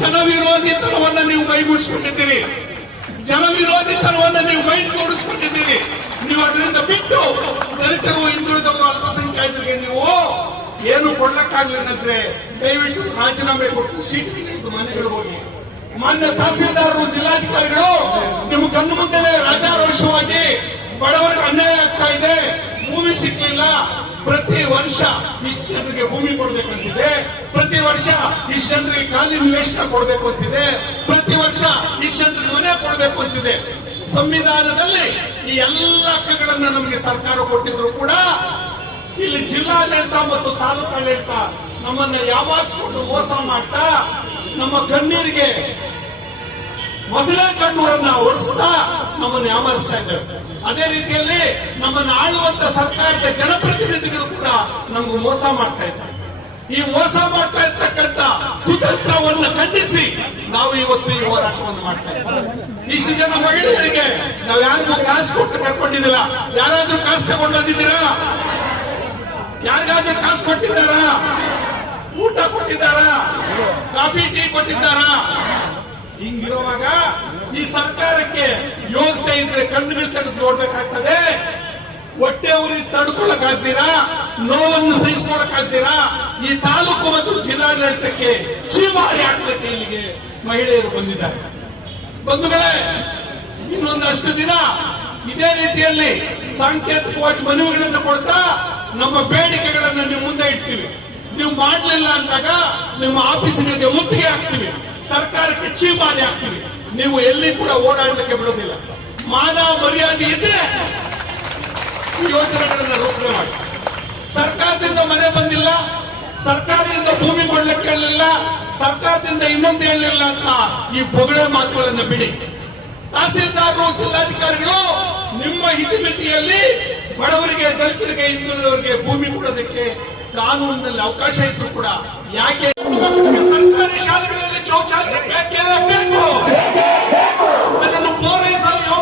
ಜನವಿರೋಧಿತನವನ್ನು ನೀವು ಮೈಗೂಡಿಸ್ಕೊಂಡಿದ್ದೀರಿ ಜನವಿರೋಧಿತನವನ್ನು ನೀವು ಮೈಗೂಡಿಸ್ಕೊಂಡಿದ್ದೀರಿ ನೀವು ಅದರಿಂದ ಬಿಟ್ಟು ದಲಿತರು, ಹಿಂದುಳಿದವರು, ಅಲ್ಪಸಂಖ್ಯಾತರಿಗೆ ನೀವು ಏನು ಕೊಡ್ಲಕ್ಕಾಗ್ಲಿಲ್ಲ ಅಂದ್ರೆ ದಯವಿಟ್ಟು ರಾಜೀನಾಮೆ ಕೊಟ್ಟು ಸೀಟಿಗೆ ಮನೆಗಳು ಹೋಗಿ. ಮಾನ್ಯ ತಹಸೀಲ್ದಾರರು, ಜಿಲ್ಲಾಧಿಕಾರಿಗಳು, ನಿಮ್ಮ ಕಣ್ಣು ಮುಂದೆನೆ ರಾಜಾರೋಷವಾಗಿ ಬಡವರಿಗೆ ಅನ್ಯಾಯ ಆಗ್ತಾ ಇದೆ. ಭೂಮಿ ಸಿಕ್ಲಿಲ್ಲ ಪ್ರತಿ ವರ್ಷ ಇಷ್ಟು ಜನರಿಗೆ ಭೂಮಿ ಕೊಡಬೇಕಂತಿದೆ. ಪ್ರತಿ ವರ್ಷ ಇಷ್ಟು ಜನರಿಗೆ ಖಾಲಿ ನಿವೇಶನ ಕೊಡ್ಬೇಕು ಅಂತಿದೆ ಪ್ರತಿ ವರ್ಷ ಇಷ್ಟು ಜನರಿಗೆ ಮನೆ ಕೊಡಬೇಕು ಅಂತಿದೆ ಸಂವಿಧಾನದಲ್ಲಿ ಈ ಎಲ್ಲ ಹಕ್ಕುಗಳನ್ನ ನಮಗೆ ಸರ್ಕಾರ ಕೊಟ್ಟಿದ್ರು ಕೂಡ ಇಲ್ಲಿ ಜಿಲ್ಲಾಡಳಿತ ಮತ್ತು ತಾಲೂಕಾಡಳಿತ ನಮ್ಮನ್ನ ಯಾವಾಗ್ಸ್ಕೊಂಡು ಮೋಸ ಮಾಡ್ತಾ ನಮ್ಮ ಕಣ್ಣೀರಿಗೆ ಮೊಸಳೆ ಕಣ್ಣೂರನ್ನ ಒರೆಸ್ತಾ ನಮ್ಮನ್ನು ಯಾಮರಿಸ್ತಾ ಇದ್ದೇವೆ ಅದೇ ರೀತಿಯಲ್ಲಿ ನಮ್ಮನ್ನು ಆಳುವಂತ ಸರ್ಕಾರದ ಜನಪ್ರತಿನಿಧಿಗಳು ಕೂಡ ನಮ್ಗೆ ಮೋಸ ಮಾಡ್ತಾ ಇದ್ದಾರೆ. ಈ ಮೋಸ ಮಾಡ್ತಾ ಇರ್ತಕ್ಕಂಥ ಕುತಂತ್ರವನ್ನು ಖಂಡಿಸಿ ನಾವು ಇವತ್ತು ಈ ಹೋರಾಟವನ್ನು ಮಾಡ್ತಾ ಇದ್ದೇವೆ. ಇಷ್ಟು ಜನ ಮಹಿಳೆಯರಿಗೆ ನಾವು ಯಾರಿಗೂ ಕಾಸು ಕೊಟ್ಟು ಕರ್ಕೊಂಡಿದ್ದಿಲ್ಲ. ಯಾರಾದ್ರೂ ಕಾಸು ತಗೊಂಡು ಬಂದಿದ್ದೀರಾ? ಯಾರಿಗಾದ್ರೂ ಕಾಸು ಕೊಟ್ಟಿದ್ದಾರಾ? ಊಟ ಕೊಟ್ಟಿದ್ದಾರಾ? Coffee tea ಕೊಟ್ಟಿದ್ದಾರಾ? ಹಿಂಗಿರುವಾಗ ಈ ಸರ್ಕಾರಕ್ಕೆ ಯೋಗ್ಯತೆ ಇದ್ರೆ ಕಣ್ಣುಗಳು ತೆಗೆದು ನೋಡ್ಬೇಕಾಗ್ತದೆ. ಹೊಟ್ಟೆ ಉರಿ ತಡ್ಕೊಳಕ್ಕಾಗ್ತೀರಾ ನೋವನ್ನು ಸಹಿಸ್ಕೊಳಕ್ಕಾಗ್ತೀರಾ ಈ ತಾಲೂಕು ಮತ್ತು ಜಿಲ್ಲಾಡಳಿತಕ್ಕೆ ಚೀಮಾರಿ ಹಾಕ್ಲಿಕ್ಕೆ ಇಲ್ಲಿಗೆ ಮಹಿಳೆಯರು ಬಂದಿದ್ದಾರೆ. ಬಂಧುಗಳೇ, ಇನ್ನೊಂದಷ್ಟು ದಿನ ಇದೇ ರೀತಿಯಲ್ಲಿ ಸಾಂಕೇತಿಕವಾಗಿ ಮನವಿಗಳನ್ನು ಕೊಡ್ತಾ ನಮ್ಮ ಬೇಡಿಕೆಗಳನ್ನು ನೀವು ಮಾಡಲಿಲ್ಲ ಅಂದಾಗ ನಿಮ್ಮ ಆಫೀಸಿನಲ್ಲಿ ಮುತ್ತಿಗೆ ಹಾಕ್ತೀವಿ. ಸರ್ಕಾರಕ್ಕೆ ಚೀಮಾರಿ ಹಾಕ್ತೀವಿ. ನೀವು ಎಲ್ಲಿ ಕೂಡ ಓಡಾಡಲಿಕ್ಕೆ ಬಿಡೋದಿಲ್ಲ. ಮಾನ ಮರ್ಯಾದೆ ಇದ್ರೆ ಯೋಜನೆಗಳನ್ನ ರೂಪಣೆ ಮಾಡಿ. ಸರ್ಕಾರದಿಂದ ಮನೆ ಬಂದಿಲ್ಲ, ಸರ್ಕಾರದಿಂದ ಭೂಮಿ ಕೊಡ್ಲಿಕ್ಕೆ ಹೇಳಲಿಲ್ಲ, ಸರ್ಕಾರದಿಂದ ಇನ್ನೊಂದು ಹೇಳಲಿಲ್ಲ ಅಂತ ಈ ಬೊಗಳೆ ಮಾತುಗಳನ್ನ ಬಿಡಿ. ತಹಸೀಲ್ದಾರರು ಜಿಲ್ಲಾಧಿಕಾರಿಗಳು ನಿಮ್ಮ ಹಿತಿಮಿತಿಯಲ್ಲಿ ಬಡವರಿಗೆ, ದಲಿತರಿಗೆ, ಹಿಂದುಳಿದವರಿಗೆ ಭೂಮಿ ಕೊಡೋದಕ್ಕೆ ಕಾನೂನಿನಲ್ಲಿ ಅವಕಾಶ ಇದ್ರು ಕೂಡ ಯಾಕೆ ಸರ್ಕಾರಿ ಶಾಲೆಗಳಲ್ಲಿ ಶೌಚಾಲಯ ಬೇಕೇ ಬೇಕು? ಅದನ್ನು ಪೂರೈಸಲು